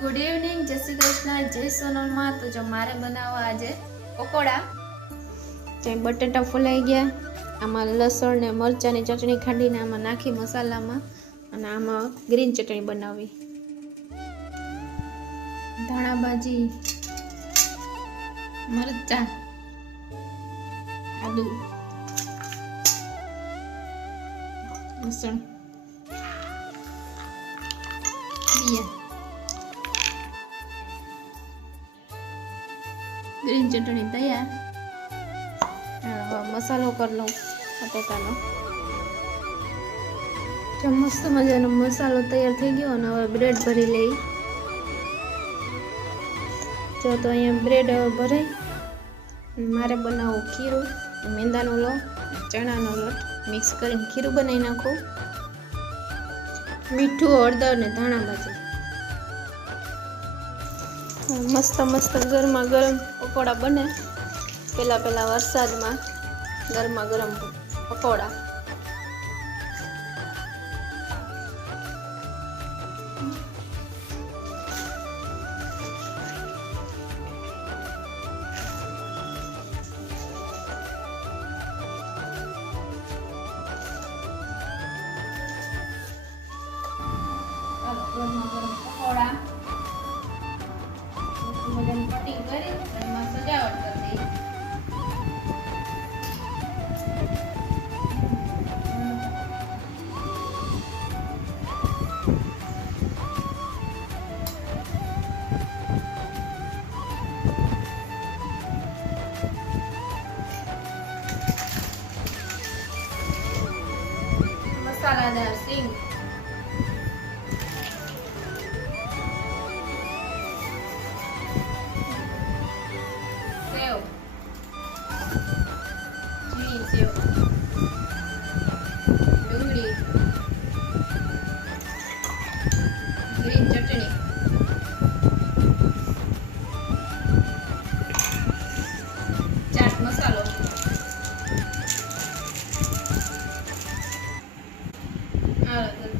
Good evening, जय श्री कृष्ण, जय सोनलमा। तो जो मारे बनावा आज पकोड़ा। बटेटा फूलाई गया, आमा लसण ने मरचा ने चटनी खांडी ने आमा नाखी मसाला में अने आमा ग्रीन चटनी बनावी। धाणा भाजी, मरचा, आलू, लसण, बिया, ग्रीन चटनी तैयार। मसालो कर लो बटेटानो। जो मस्त मजानो मसालो तैयार थई गयो अने हवे ब्रेड भरी लई। जो तो अहींया ब्रेड भराई मारे बनावो खीरू, मेंदानो लोट, चणानो लोट मिक्स करीने खीरू बनावी नाखो। मीठू, हळदर ने धाणा भाजी। मस्त मस्त गरमा गरम पकोड़ा बने। पेला वरसाद में गरमा गरम पकोड़ा। गरमा गरम पकोड़ा कटिंग करी सजावट कर दी। मसालादार सिंग, सेव, झीणी सेव, डુંગળી, ग्रीन चटनी, चाट मसालो।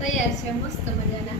तैयार है मस्त मजाना।